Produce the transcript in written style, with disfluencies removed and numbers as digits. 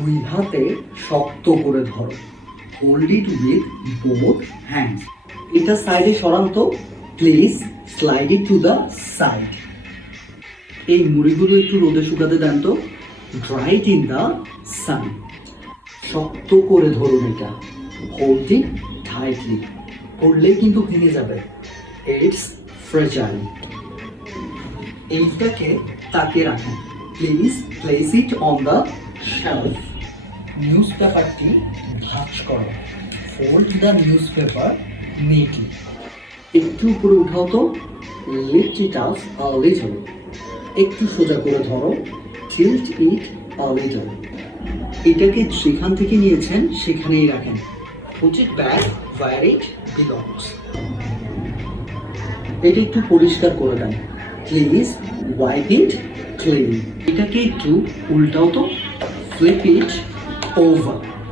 দুই হাতে শক্ত করে ধরো, hold it with both hands. এটা সাইডে সরান তো, please slide it to the side. এই মুড়িগুলো একটু রোদে শুকাতে দেন তো, dry it in the sun. শক্ত করে ধরুন এটা, হোল্ড ইট টাইটলি, করলেই কিন্তু ভেঙে যাবে, ইটস ফ্রেজাইল। এইটাকে তাকিয়ে রাখেন, please place it on the shelf. নিউজ পেপারটি ভাঁজ করো, fold the newspaper neatly. একটু উপরে উঠাও তো, lift it up a little. একটু সোজা করে ধরো, টিল্ট ইট আ লিটল। এটাকে যেখান থেকে নিয়েছেন সেখানেই রাখেন, put it back where it belongs. এটা একটু পরিষ্কার করে দেন, প্লিজ ওয়াইপ ইট ক্লিন। এটাকে একটু উল্টাও তো, ফ্লিপ ইট ওভার।